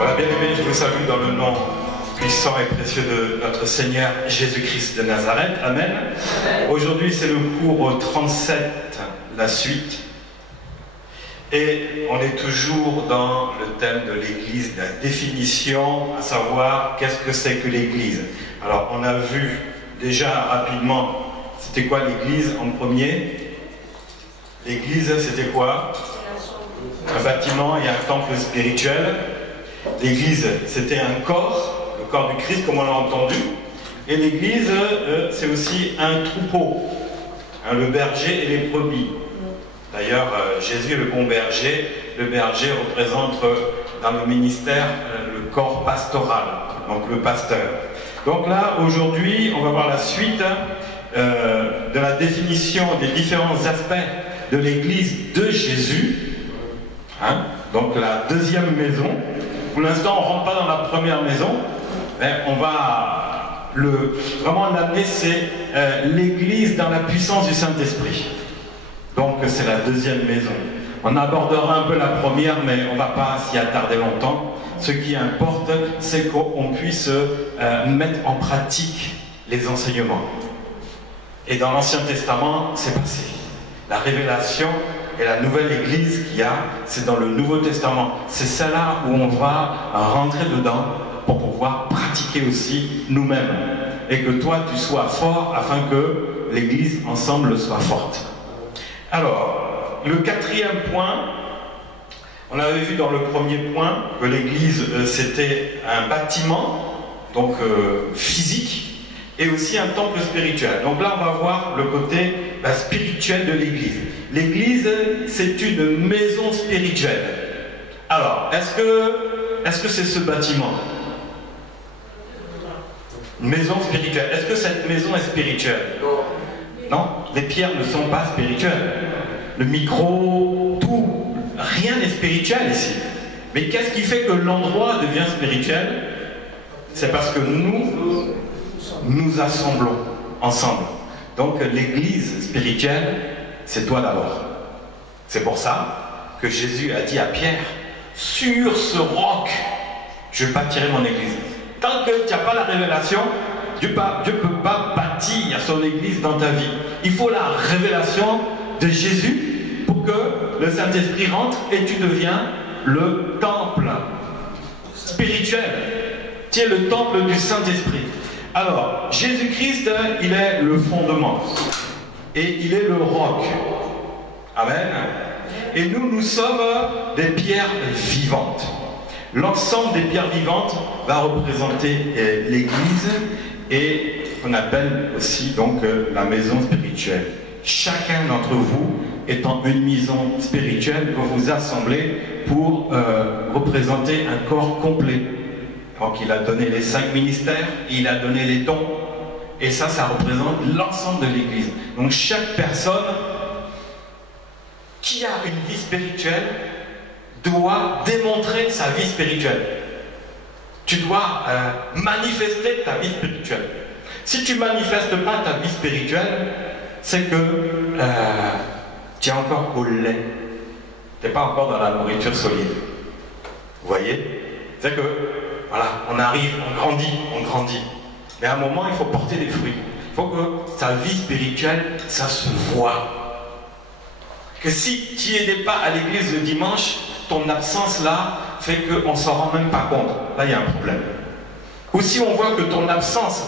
Voilà, bien-aimés, je vous salue dans le nom puissant et précieux de notre Seigneur Jésus-Christ de Nazareth. Amen. Aujourd'hui, c'est le cours 37, la suite. Et on est toujours dans le thème de l'Église, de la définition, à savoir qu'est-ce que c'est que l'Église. Alors, on a vu déjà rapidement, c'était quoi l'Église en premier? L'Église, c'était quoi? Un bâtiment et un temple spirituel. L'Église, c'était un corps, le corps du Christ, comme on l'a entendu. Et l'Église, c'est aussi un troupeau, hein, le berger et les brebis. D'ailleurs, Jésus est le bon berger. Le berger représente dans le ministère le corps pastoral, donc le pasteur. Donc là, aujourd'hui, on va voir la suite de la définition des différents aspects de l'Église de Jésus. Hein, donc la deuxième maison. Pour l'instant, on ne rentre pas dans la première maison, mais on va vraiment l'amener, c'est l'Église dans la puissance du Saint-Esprit. Donc c'est la deuxième maison. On abordera un peu la première, mais on ne va pas s'y attarder longtemps. Ce qui importe, c'est qu'on puisse mettre en pratique les enseignements. Et dans l'Ancien Testament, c'est passé. La révélation et la nouvelle Église qu'il y a, c'est dans le Nouveau Testament. C'est celle-là où on va rentrer dedans pour pouvoir pratiquer aussi nous-mêmes. Et que toi, tu sois fort afin que l'Église ensemble soit forte. Alors, le quatrième point, on avait vu dans le premier point que l'Église, c'était un bâtiment, donc physique, et aussi un temple spirituel. Donc là, on va voir le côté spirituel de l'Église. L'Église, c'est une maison spirituelle. Alors, est-ce que c'est ce bâtiment? Une maison spirituelle. Est-ce que cette maison est spirituelle? Non, les pierres ne sont pas spirituelles. Le micro, tout, rien n'est spirituel ici. Mais qu'est-ce qui fait que l'endroit devient spirituel? C'est parce que nous assemblons ensemble. Donc l'Église spirituelle, c'est toi d'abord. C'est pour ça que Jésus a dit à Pierre, sur ce roc, je bâtirai mon Église. Tant que tu n'as pas la révélation, Dieu ne peut pas bâtir son Église dans ta vie. Il faut la révélation de Jésus pour que le Saint-Esprit rentre et tu deviens le temple spirituel. Tu es le temple du Saint-Esprit. Alors, Jésus-Christ, il est le fondement et il est le roc. Amen. Et nous sommes des pierres vivantes. L'ensemble des pierres vivantes va représenter l'Église et qu'on appelle aussi donc la maison spirituelle. Chacun d'entre vous étant une maison spirituelle, vous vous assemblez pour représenter un corps complet. Donc il a donné les 5 ministères, il a donné les dons, et ça représente l'ensemble de l'Église. Donc chaque personne qui a une vie spirituelle doit démontrer sa vie spirituelle. Tu dois manifester ta vie spirituelle. Si tu ne manifestes pas ta vie spirituelle, c'est que tu es encore au lait. Tu n'es pas encore dans la nourriture solide. Vous voyez? C'est que voilà, on arrive, on grandit. Mais à un moment, il faut porter des fruits. Il faut que ta vie spirituelle, ça se voit. Que si tu n'étais pas à l'église le dimanche, ton absence là fait qu'on ne s'en rend même pas compte. Là, il y a un problème. Ou si on voit que ton absence,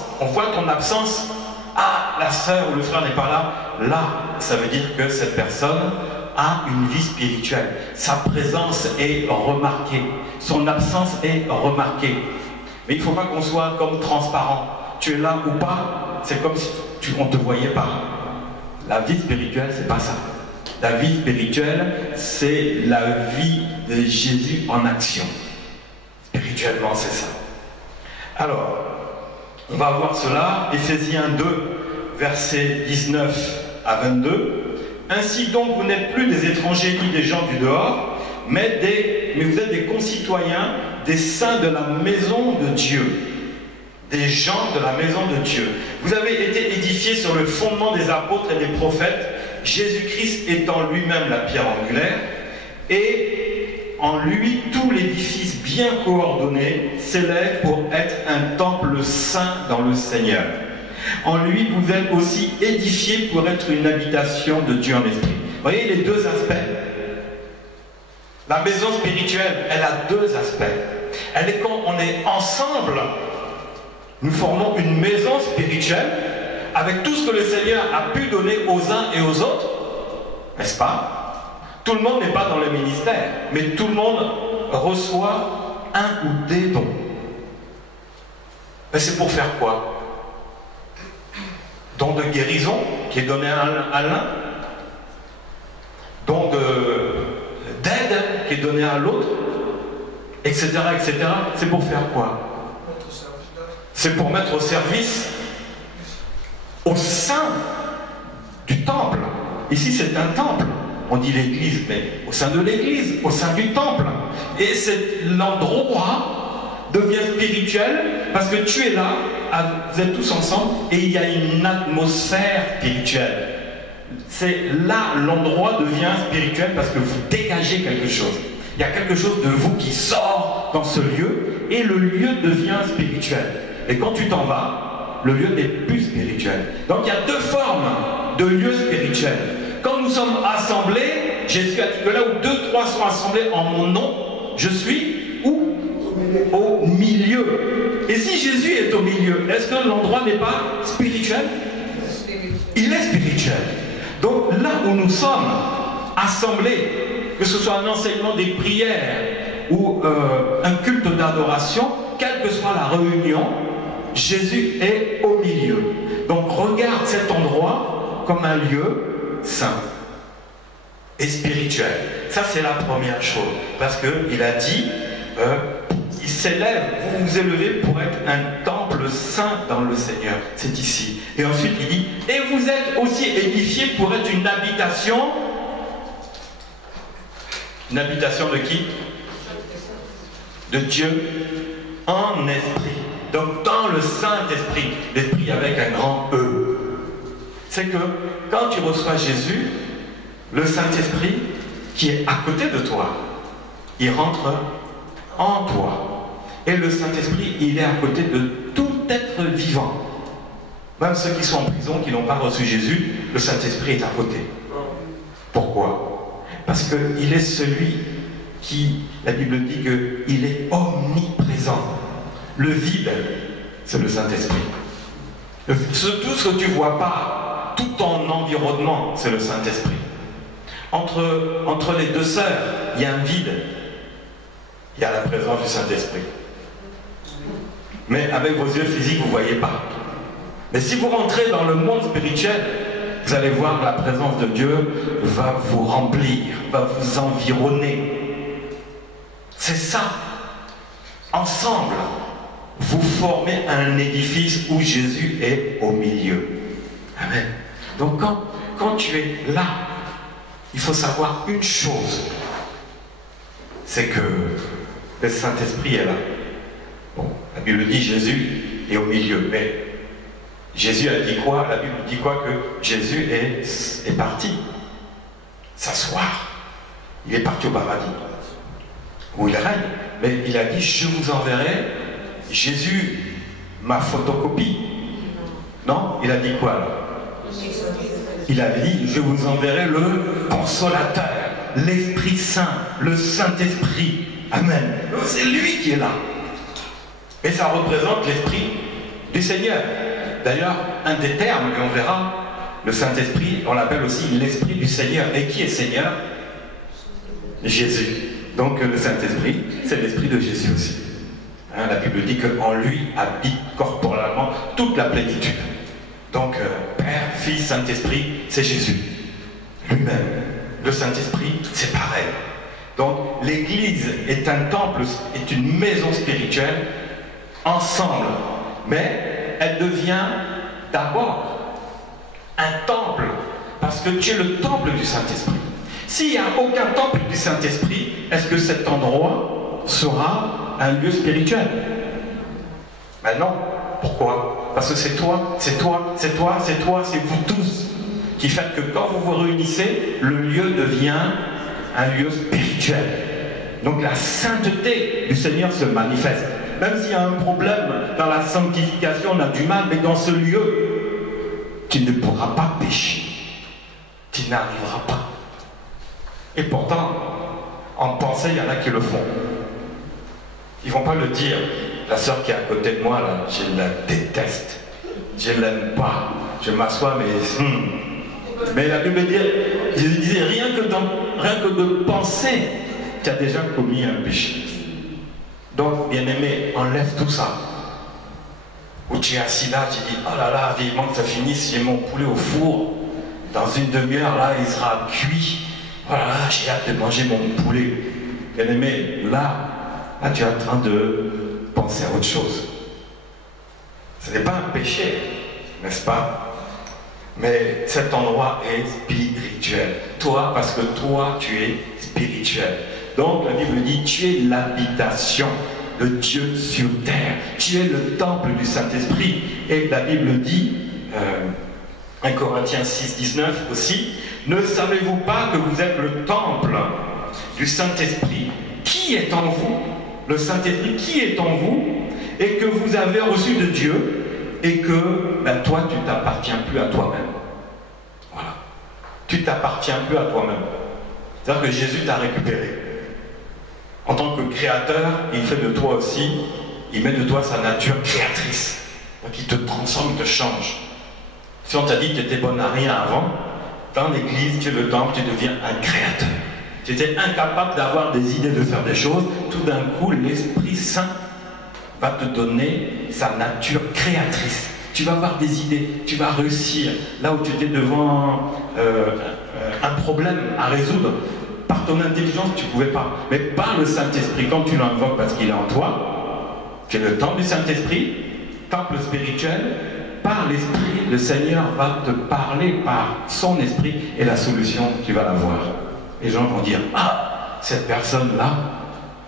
ah, la sœur ou le frère n'est pas là, ça veut dire que cette personne a une vie spirituelle. Sa présence est remarquée. Son absence est remarquée. Mais il ne faut pas qu'on soit comme transparent. Tu es là ou pas, c'est comme si on ne te voyait pas. La vie spirituelle, c'est pas ça. La vie spirituelle, c'est la vie de Jésus en action. Spirituellement, c'est ça. Alors, on va voir cela. Éphésiens 2, versets 19 à 22. Ainsi donc, vous n'êtes plus des étrangers ni des gens du dehors, mais vous êtes des concitoyens, des saints de la maison de Dieu. Des gens de la maison de Dieu. Vous avez été édifiés sur le fondement des apôtres et des prophètes, Jésus-Christ étant lui-même la pierre angulaire, et En lui, tout l'édifice bien coordonné s'élève pour être un temple saint dans le Seigneur. En lui, vous êtes aussi édifiés pour être une habitation de Dieu en esprit. Vous voyez les deux aspects. La maison spirituelle, elle a deux aspects. Elle est quand on est ensemble, nous formons une maison spirituelle avec tout ce que le Seigneur a pu donner aux uns et aux autres, n'est-ce pas? Tout le monde n'est pas dans le ministère, mais tout le monde reçoit un ou des dons. Et c'est pour faire quoi? Don de guérison qui est donné à l'un, don d'aide qui est donné à l'autre, etc., etc. C'est pour faire quoi? C'est pour mettre au service au sein du temple. Ici, c'est un temple. On dit l'église, mais au sein de l'église, au sein du temple. Et l'endroit devient spirituel parce que tu es là, vous êtes tous ensemble, et il y a une atmosphère spirituelle. C'est là, l'endroit devient spirituel parce que vous dégagez quelque chose. Il y a quelque chose de vous qui sort dans ce lieu, et le lieu devient spirituel. Et quand tu t'en vas, le lieu n'est plus spirituel. Donc il y a deux formes de lieux spirituels. Quand nous sommes assemblés, Jésus a dit que là où 2, 3 sont assemblés en mon nom, je suis où? Au milieu. Et si Jésus est au milieu, est-ce que l'endroit n'est pas spirituel? Il est spirituel. Donc là où nous sommes assemblés, que ce soit un enseignement des prières ou un culte d'adoration, quelle que soit la réunion, Jésus est au milieu. Donc regarde cet endroit comme un lieu saint et spirituel. Ça c'est la première chose. Parce qu'il a dit, il s'élève, vous vous élevez pour être un temple saint dans le Seigneur. C'est ici. Et ensuite il dit, et vous êtes aussi édifiés pour être une habitation. Une habitation de qui? De Dieu en esprit. Donc dans le Saint-Esprit, l'Esprit avec un grand E. C'est que quand tu reçois Jésus, le Saint-Esprit qui est à côté de toi, il rentre en toi. Et le Saint-Esprit, il est à côté de tout être vivant. Même ceux qui sont en prison, qui n'ont pas reçu Jésus, le Saint-Esprit est à côté. Pourquoi? Parce qu'il est celui qui, la Bible dit qu'il est omniprésent. Le vide, c'est le Saint-Esprit. Tout ce que tu ne vois pas, tout ton environnement, c'est le Saint-Esprit. Entre les deux sœurs, il y a un vide. Il y a la présence du Saint-Esprit. Mais avec vos yeux physiques, vous ne voyez pas. Mais si vous rentrez dans le monde spirituel, vous allez voir que la présence de Dieu va vous remplir, va vous environner. C'est ça. Ensemble, vous formez un édifice où Jésus est au milieu. Amen. Donc quand tu es là, il faut savoir une chose, c'est que le Saint-Esprit est là. Bon, la Bible dit Jésus est au milieu, mais Jésus a dit quoi? La Bible dit quoi? Que Jésus est parti s'asseoir. Il est parti au paradis, où il règne. Mais il a dit, je vous enverrai Jésus, ma photocopie. Non? Il a dit quoi alors? Il a dit, je vous enverrai le consolateur, l'Esprit Saint, le Saint-Esprit. Amen. C'est lui qui est là. Et ça représente l'Esprit du Seigneur. D'ailleurs, un des termes, et on verra, le Saint-Esprit, on l'appelle aussi l'Esprit du Seigneur. Et qui est Seigneur? Jésus. Donc le Saint-Esprit, c'est l'Esprit de Jésus aussi. Hein, la Bible dit qu'en lui habite corporellement toute la plénitude. Donc Père, Fils, Saint-Esprit, c'est Jésus lui-même. Le Saint-Esprit, c'est pareil. Donc l'Église est un temple, est une maison spirituelle, ensemble. Mais elle devient d'abord un temple, parce que tu es le temple du Saint-Esprit. S'il n'y a aucun temple du Saint-Esprit, est-ce que cet endroit sera un lieu spirituel? Ben non. Pourquoi? Parce que c'est toi, c'est toi, c'est toi, c'est toi, c'est vous tous qui faites que quand vous vous réunissez, le lieu devient un lieu spirituel. Donc la sainteté du Seigneur se manifeste. Même s'il y a un problème dans la sanctification, on a du mal, mais dans ce lieu, tu ne pourras pas pécher. Tu n'arriveras pas. Et pourtant, en pensée, il y en a qui le font. Ils ne vont pas le dire. La sœur qui est à côté de moi, là, je la déteste. Je ne l'aime pas. Je m'assois, mais la Bible dit, Jésus disait, rien que de penser, tu as déjà commis un péché. Donc, bien-aimé, enlève tout ça. Où tu es assis là, tu dis, oh là là, vivement que ça finisse, j'ai mon poulet au four. Dans une demi-heure, là, il sera cuit. Voilà, j'ai hâte de manger mon poulet. Bien-aimé, là, tu es en train de penser à autre chose. Ce n'est pas un péché, n'est-ce pas? Mais cet endroit est spirituel. Toi, parce que toi, tu es spirituel. Donc, la Bible dit, tu es l'habitation de Dieu sur terre. Tu es le temple du Saint-Esprit. Et la Bible dit, 1 Corinthiens 6, 19 aussi, ne savez-vous pas que vous êtes le temple du Saint-Esprit qui est en vous? Le Saint-Esprit qui est en vous et que vous avez reçu de Dieu et que toi, tu ne t'appartiens plus à toi-même. Voilà. Tu ne t'appartiens plus à toi-même. C'est-à-dire que Jésus t'a récupéré. En tant que créateur, il fait de toi aussi, il met de toi sa nature créatrice. Donc il te transforme, il te change. Si on t'a dit que tu étais bon à rien avant, dans l'église, tu es le temple, tu deviens un créateur. Tu étais incapable d'avoir des idées de faire des choses, tout d'un coup, l'Esprit Saint va te donner sa nature créatrice. Tu vas avoir des idées, tu vas réussir. Là où tu étais devant un problème à résoudre, par ton intelligence, tu ne pouvais pas. Mais par le Saint-Esprit, quand tu l'invoques parce qu'il est en toi, tu es le temple du Saint-Esprit, temple spirituel, par l'Esprit, le Seigneur va te parler par son Esprit et la solution, tu vas la voir. Les gens vont dire, ah, cette personne-là,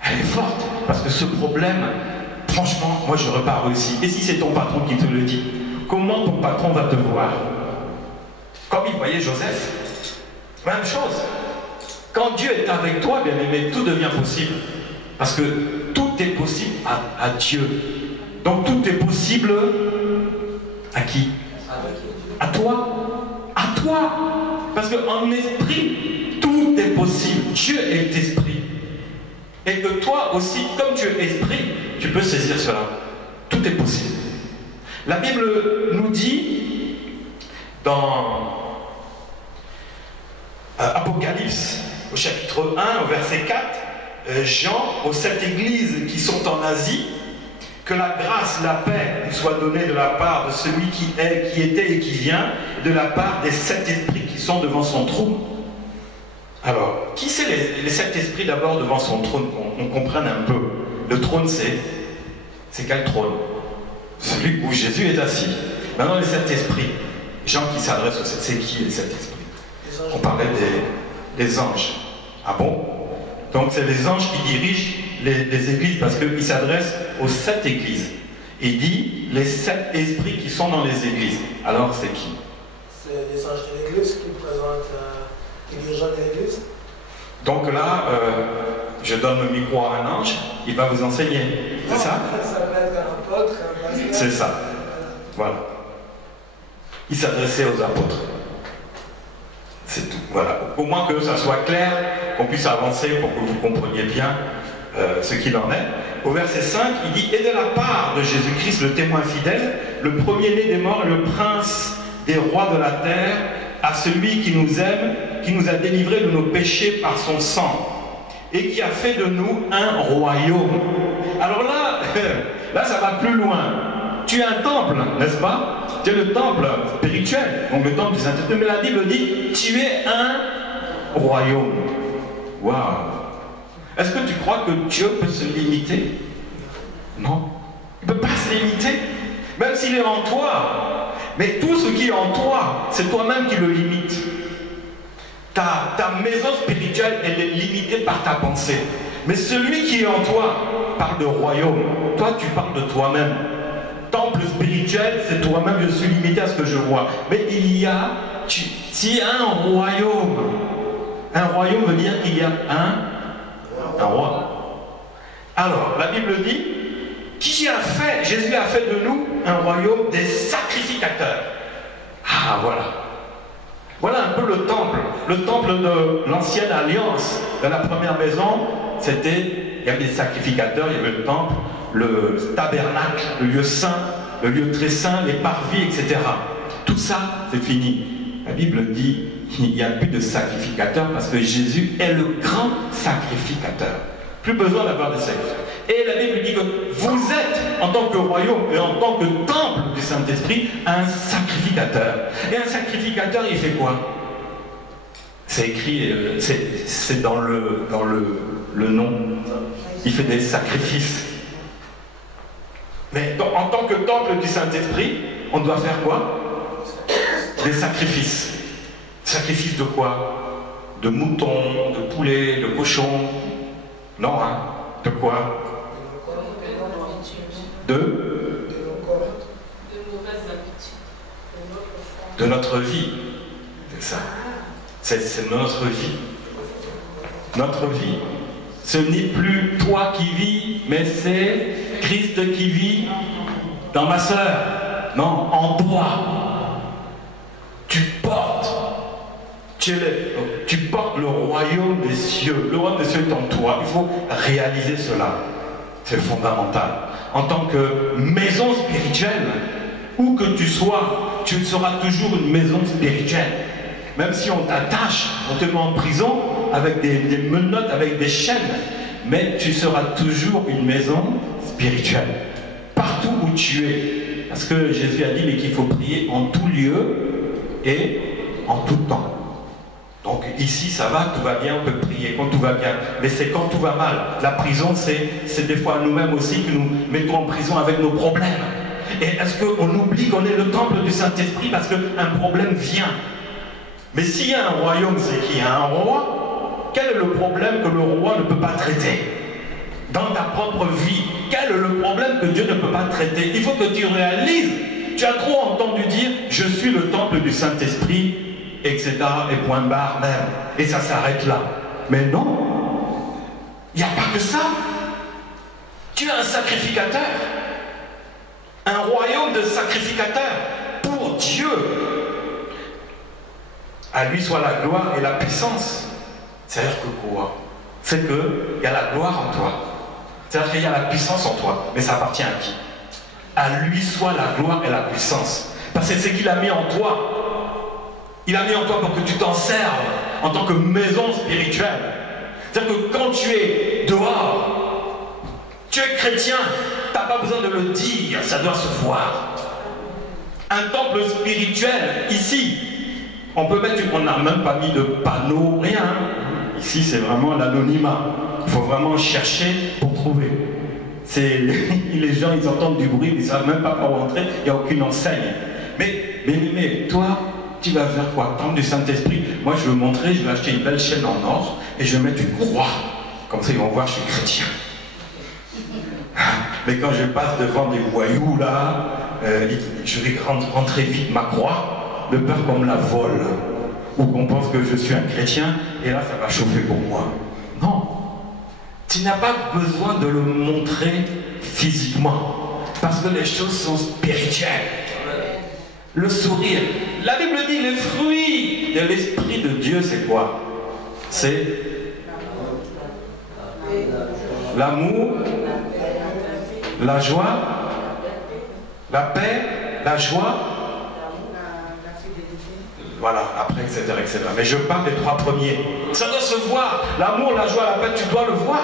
elle est forte, parce que ce problème, franchement, moi je n'aurais pas réussi. Et si c'est ton patron qui te le dit, comment ton patron va te voir? Comme il voyait Joseph, même chose. Quand Dieu est avec toi, bien aimé, tout devient possible. Parce que tout est possible à Dieu. Donc tout est possible à qui? À toi. À toi. Parce qu'en esprit, tout est possible. Dieu est esprit. Et que toi aussi, comme tu es esprit, tu peux saisir cela. Tout est possible. La Bible nous dit dans Apocalypse, au chapitre 1, au verset 4, Jean, aux 7 églises qui sont en Asie, que la grâce, la paix nous soit donnée de la part de celui qui est, qui était et qui vient, de la part des 7 esprits qui sont devant son trône. Alors, qui c'est les 7 esprits d'abord devant son trône, qu'on comprenne un peu? Le trône, c'est quel trône? Celui où Jésus est assis. Maintenant, les 7 esprits, gens qui s'adressent aux 7, c'est qui les 7 esprits? On parlait des anges. Ah bon? Donc c'est les anges qui dirigent les églises, parce qu'ils s'adressent aux 7 églises. Il dit les 7 esprits qui sont dans les églises. Alors c'est qui? C'est les anges de l'église qui présentent les dirigeants de l'église. Donc là, je donne le micro à un ange, il va vous enseigner. C'est ça? Ça peut être un apôtre, un pasteur. C'est ça. Voilà. Il s'adressait aux apôtres. C'est tout. Voilà. Au moins que ça soit clair, qu'on puisse avancer pour que vous compreniez bien ce qu'il en est. Au verset 5, il dit « Et de la part de Jésus-Christ, le témoin fidèle, le premier-né des morts, le prince des rois de la terre, à celui qui nous aime, qui nous a délivrés de nos péchés par son sang, et qui a fait de nous un royaume. » Alors là, là ça va plus loin. Tu es un temple, n'est-ce pas? Tu es le temple spirituel, donc le temple du Saint-Esprit. Mais la Bible dit, tu es un royaume. Waouh! Est-ce que tu crois que Dieu peut se limiter? Non. Il ne peut pas se limiter. Même s'il est en toi. Mais tout ce qui est en toi, c'est toi-même qui le limite. Ta maison spirituelle, elle est limitée par ta pensée. Mais celui qui est en toi parle de royaume. Toi, tu parles de toi-même. Temple spirituel, c'est toi-même, je suis limité à ce que je vois. Mais il y a un royaume. Un royaume veut dire qu'il y a un Un roi. Alors, la Bible dit, Jésus a fait de nous un royaume des sacrificateurs. Ah, voilà. Voilà un peu le temple de l'ancienne alliance. Dans la première maison, il y avait des sacrificateurs, il y avait le temple, le tabernacle, le lieu saint, le lieu très saint, les parvis, etc. Tout ça, c'est fini. La Bible dit qu'il n'y a plus de sacrificateurs parce que Jésus est le grand sacrificateur. Plus besoin d'avoir des sacrificateurs. Et la Bible dit que vous êtes, en tant que royaume et en tant que temple du Saint-Esprit, un sacrificateur. Et un sacrificateur, il fait quoi? C'est écrit, c'est dans le nom. Il fait des sacrifices. Mais en tant que temple du Saint-Esprit, on doit faire quoi? Des sacrifices. Sacrifices de quoi? De moutons, de poulets, de cochons. Non, hein? De quoi? De notre vie. C'est ça. C'est notre vie. Notre vie. Ce n'est plus toi qui vis, mais c'est Christ qui vit dans ma sœur. Non, en toi. Tu portes le royaume des cieux. Le royaume des cieux est en toi. Il faut réaliser cela. C'est fondamental. En tant que maison spirituelle, où que tu sois, tu seras toujours une maison spirituelle. Même si on t'attache, on te met en prison avec des menottes, avec des chaînes, mais tu seras toujours une maison spirituelle. Partout où tu es. Parce que Jésus a dit mais qu'il faut prier en tout lieu et en tout temps. Donc ici ça va, tout va bien, on peut prier quand tout va bien. Mais c'est quand tout va mal. La prison, c'est des fois nous-mêmes aussi que nous mettons en prison avec nos problèmes. Et est-ce qu'on oublie qu'on est le temple du Saint-Esprit parce qu'un problème vient? Mais s'il y a un royaume, c'est qu'il y a un roi. Quel est le problème que le roi ne peut pas traiter? Dans ta propre vie, quel est le problème que Dieu ne peut pas traiter? Il faut que tu réalises. Tu as trop entendu dire, je suis le temple du Saint-Esprit, etc. et point barre même. Et ça s'arrête là. Mais non, il n'y a pas que ça. Tu es un sacrificateur. Un royaume de sacrificateurs pour Dieu. À lui soit la gloire et la puissance. C'est-à-dire que quoi? C'est qu'il y a la gloire en toi. C'est-à-dire qu'il y a la puissance en toi. Mais ça appartient à qui? À lui soit la gloire et la puissance. Parce que c'est ce qu'il a mis en toi. Il a mis en toi pour que tu t'en serves en tant que maison spirituelle. C'est-à-dire que quand tu es dehors, tu es chrétien, tu n'as pas besoin de le dire, ça doit se voir. Un temple spirituel, ici, on n'a même pas mis de panneau, rien. Ici, c'est vraiment l'anonymat. Il faut vraiment chercher pour trouver. Les gens, ils entendent du bruit, ils ne savent même pas par où entrer, il n'y a aucune enseigne. Mais toi, tu vas faire quoi? Temple du Saint-Esprit. Moi, je veux montrer, je vais acheter une belle chaîne en or et je vais mettre une croix. Comme ça, ils vont voir, je suis chrétien. Mais quand je passe devant des voyous, là, je vais rentrer vite ma croix, de peur qu'on me la vole. Ou qu'on pense que je suis un chrétien, et là, ça va chauffer pour moi. Non. Tu n'as pas besoin de le montrer physiquement. Parce que les choses sont spirituelles. Le sourire. La Bible dit les fruits de l'Esprit de Dieu, c'est quoi? C'est l'amour, la joie, la paix, la joie. Voilà, après, etc., etc. Mais je parle des trois premiers. Ça doit se voir. L'amour, la joie, la paix, tu dois le voir.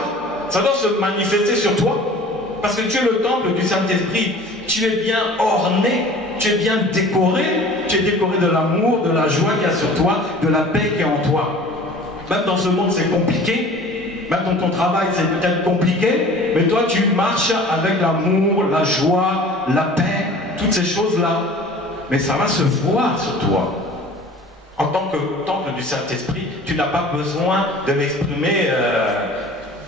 Ça doit se manifester sur toi. Parce que tu es le temple du Saint-Esprit. Tu es bien orné. Tu es bien décoré. Tu es décoré de l'amour, de la joie qu'il y a sur toi, de la paix qui est en toi. Même dans ce monde, c'est compliqué. Même dans ton travail, c'est peut-être compliqué. Mais toi, tu marches avec l'amour, la joie, la paix, toutes ces choses-là. Mais ça va se voir sur toi. En tant que temple du Saint-Esprit, tu n'as pas besoin de l'exprimer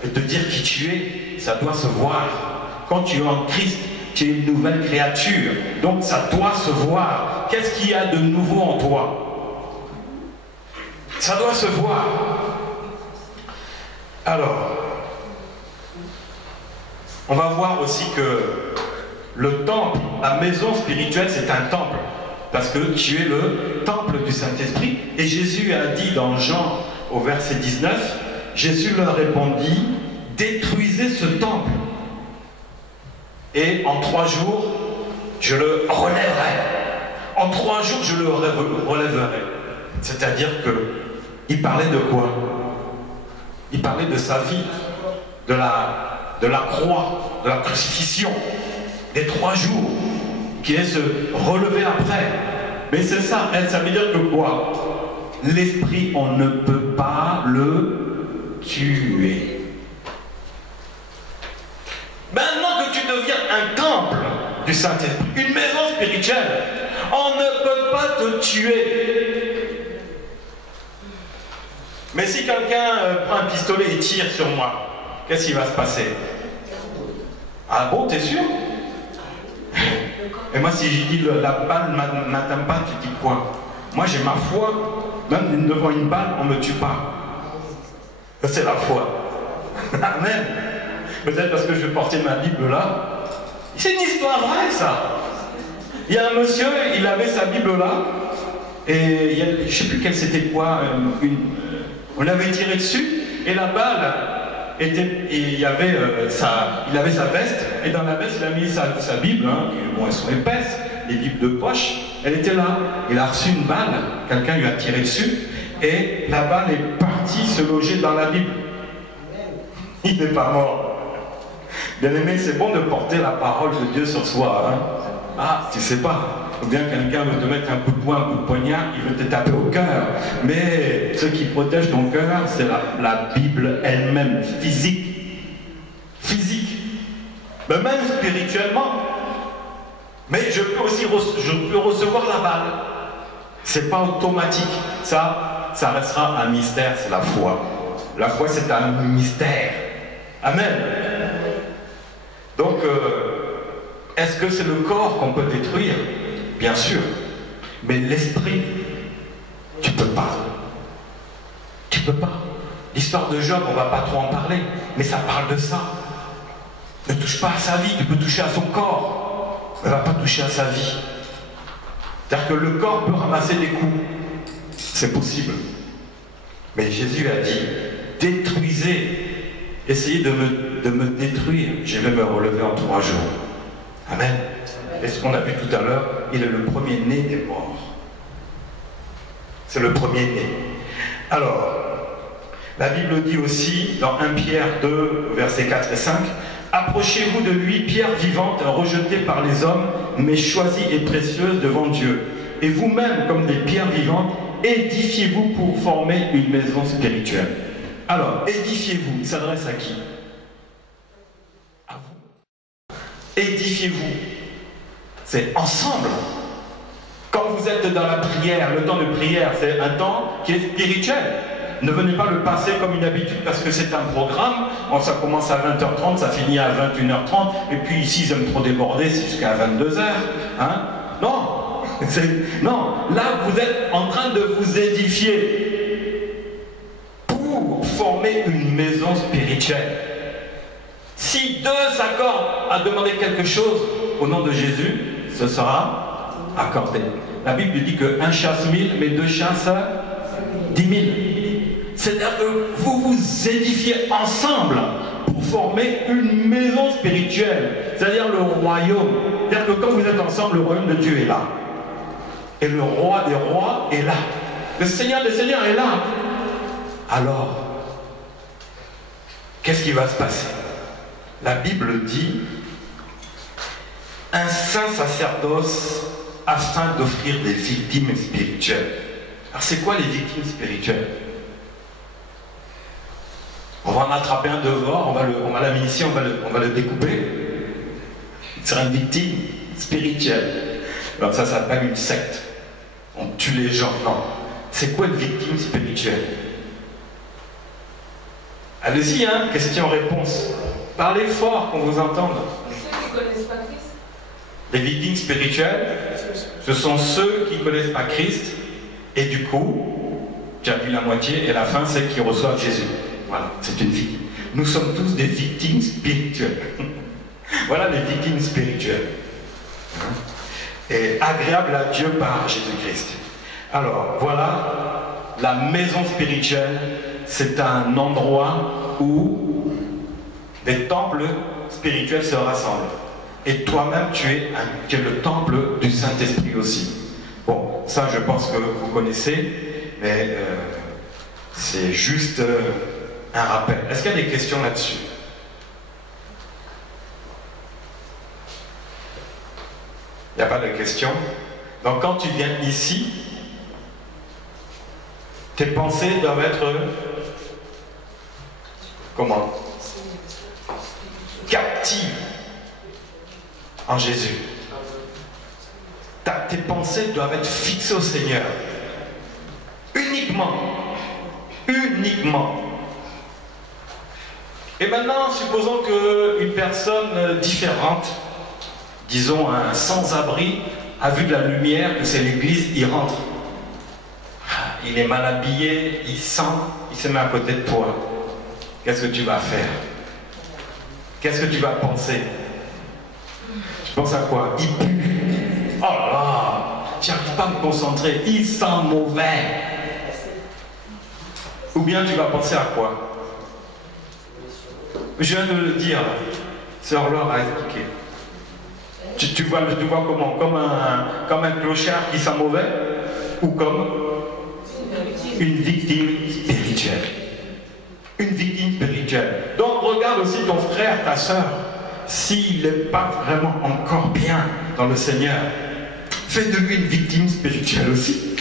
et de dire qui tu es. Ça doit se voir. Quand tu es en Christ, tu es une nouvelle créature. Donc ça doit se voir. Qu'est-ce qu'il y a de nouveau en toi? Ça doit se voir. Alors, On va voir aussi que le temple, la maison spirituelle, c'est un temple. Parce que tu es le temple du Saint-Esprit. Et Jésus a dit dans Jean, au verset 19, Jésus leur répondit, détruisez ce temple. Et en 3 jours, je le relèverai. En 3 jours, je le relèverai. C'est-à-dire qu'il parlait de quoi? Il parlait de sa vie, de la croix, de la crucifixion, des 3 jours, qui est se relever après. Mais c'est ça, ça veut dire que quoi? L'esprit, on ne peut pas le tuer. Maintenant que tu deviens un temple du Saint-Esprit, une maison spirituelle, on ne peut pas te tuer. Mais si quelqu'un prend un pistolet et tire sur moi, qu'est-ce qui va se passer? Ah bon, t'es sûr? Et moi, si je dis la balle ne m'atteint pas, tu dis quoi? Moi, j'ai ma foi. Même devant une balle, on ne me tue pas. C'est la foi. Amen. Peut-être parce que je vais porter ma Bible là. C'est une histoire vraie, ça. Il y a un monsieur, il avait sa Bible là. Et je ne sais plus quelle c'était quoi. On avait tiré dessus. Et la balle il avait sa veste, et dans la veste il a mis sa Bible, hein, bon, elles sont épaisses, les Bibles de poche, elle était là. Il a reçu une balle, quelqu'un lui a tiré dessus, et la balle est partie se loger dans la Bible. Il n'est pas mort. Bien aimé, c'est bon de porter la parole de Dieu sur soi. Hein. Ah, tu sais pas. Ou bien quelqu'un veut te mettre un coup de poing, un coup de poignard, il veut te taper au cœur. Mais ce qui protège ton cœur, c'est la Bible elle-même, physique. Physique. Mais même spirituellement. Mais je peux aussi recevoir la balle. C'est pas automatique. Ça restera un mystère, c'est la foi. La foi, c'est un mystère. Amen. Donc, est-ce que c'est le corps qu'on peut détruire? Bien sûr, mais l'esprit, tu peux pas. Tu peux pas. L'histoire de Job, on va pas trop en parler, mais ça parle de ça. Ne touche pas à sa vie, tu peux toucher à son corps, mais ne va pas toucher à sa vie. C'est-à-dire que le corps peut ramasser des coups, c'est possible. Mais Jésus a dit, détruisez, essayez de me détruire, je vais me relever en 3 jours. Amen. Et ce qu'on a vu tout à l'heure, il est le premier-né des morts. C'est le premier-né. Alors, la Bible dit aussi, dans 1 Pierre 2, versets 4 et 5, « Approchez-vous de lui, pierre vivante, rejetée par les hommes, mais choisie et précieuse devant Dieu. Et vous-même, comme des pierres vivantes, édifiez-vous pour former une maison spirituelle. » Alors, édifiez-vous, il s'adresse à qui? À vous. Édifiez-vous. C'est ensemble. Quand vous êtes dans la prière, le temps de prière, c'est un temps qui est spirituel. Ne venez pas le passer comme une habitude parce que c'est un programme. Bon, ça commence à 20h30, ça finit à 21h30. Et puis ici, ils aiment trop déborder, c'est jusqu'à 22h. Hein? Non. Non. Là, vous êtes en train de vous édifier pour former une maison spirituelle. Si 2 s'accordent à demander quelque chose au nom de Jésus, ce sera accordé. La Bible dit que 1 chasse 1000, mais 2 chassent 10 000. C'est-à-dire que vous vous édifiez ensemble pour former une maison spirituelle, c'est-à-dire le royaume. C'est-à-dire que quand vous êtes ensemble, le royaume de Dieu est là. Et le roi des rois est là. Le Seigneur des seigneurs est là. Alors, qu'est-ce qui va se passer? La Bible dit un saint sacerdoce afin d'offrir des victimes spirituelles. Alors c'est quoi les victimes spirituelles? On va en attraper un dehors, on va l'amener ici, on va le découper. C'est une victime spirituelle. Alors ça s'appelle une secte. On tue les gens. Non. C'est quoi une victime spirituelle? Allez-y, hein, question-réponse. Parlez fort, qu'on vous entende. Ceux qui ne connaissent pas Christ. Les victimes spirituelles, ce sont ceux qui ne connaissent pas Christ, et du coup, tu as vu la moitié, et la fin, c'est qu'ils reçoivent Jésus. Voilà, c'est une victime. Nous sommes tous des victimes spirituelles. Voilà les victimes spirituelles. Et agréable à Dieu par Jésus-Christ. Alors, voilà, la maison spirituelle, c'est un endroit où des temples spirituels se rassemblent. Et toi-même, tu es le temple du Saint-Esprit aussi. Bon, ça, je pense que vous connaissez, mais c'est juste un rappel. Est-ce qu'il y a des questions là-dessus? Il n'y a pas de questions? Donc, quand tu viens ici, tes pensées doivent être comment? Captives en Jésus. Tes pensées doivent être fixées au Seigneur. Uniquement. Uniquement. Et maintenant, supposons qu'une personne différente, disons un sans-abri, a vu de la lumière, que c'est l'église, il rentre. Il est mal habillé, il sent, il se met à côté de toi. Qu'est-ce que tu vas faire? Qu'est-ce que tu vas penser? Tu penses à quoi? Il pue. Oh là là, j'arrive pas à me concentrer, il sent mauvais. Ou bien tu vas penser à quoi? Je viens de le dire, Sœur Laure a expliqué. Tu vois comment? Comme un clochard qui sent mauvais? Ou comme une victime spirituelle? Une victime spirituelle. Donc regarde aussi ton frère, ta sœur, s'il n'est pas vraiment encore bien dans le Seigneur. Fais de lui une victime spirituelle aussi.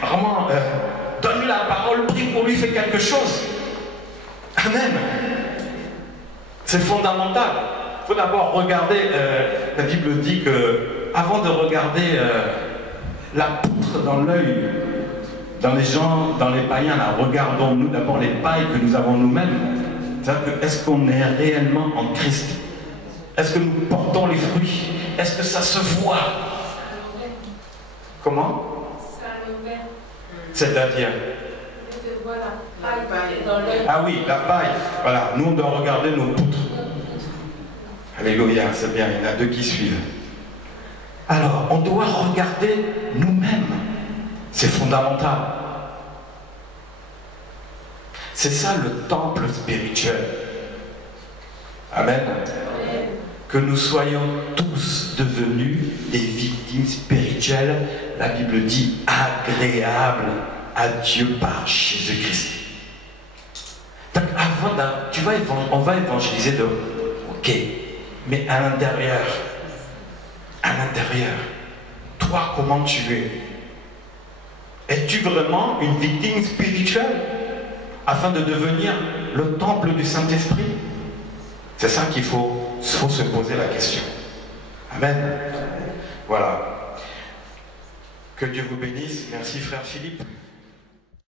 Vraiment, donne-lui la parole, prie pour lui, fais quelque chose. Amen. C'est fondamental. Il faut d'abord regarder, la Bible dit que avant de regarder la poutre dans l'œil, dans les gens, dans les païens, là, regardons-nous d'abord les pailles que nous avons nous-mêmes. C'est-à-dire que est-ce qu'on est réellement en Christ? Est-ce que nous portons les fruits? Est-ce que ça se voit? Comment? C'est-à-dire? Ah oui, la paille. Voilà, nous on doit regarder nos poutres. Alléluia, c'est bien, il y en a deux qui suivent. Alors, on doit regarder nous-mêmes. C'est fondamental. C'est ça le temple spirituel. Amen. Que nous soyons tous devenus des victimes spirituelles, la Bible dit agréables à Dieu par Jésus-Christ. Donc on va évangéliser de ok, mais à l'intérieur, toi comment tu es? Es-tu vraiment une victime spirituelle afin de devenir le temple du Saint-Esprit? C'est ça qu'il faut se poser la question. Amen. Voilà. Que Dieu vous bénisse. Merci frère Philippe.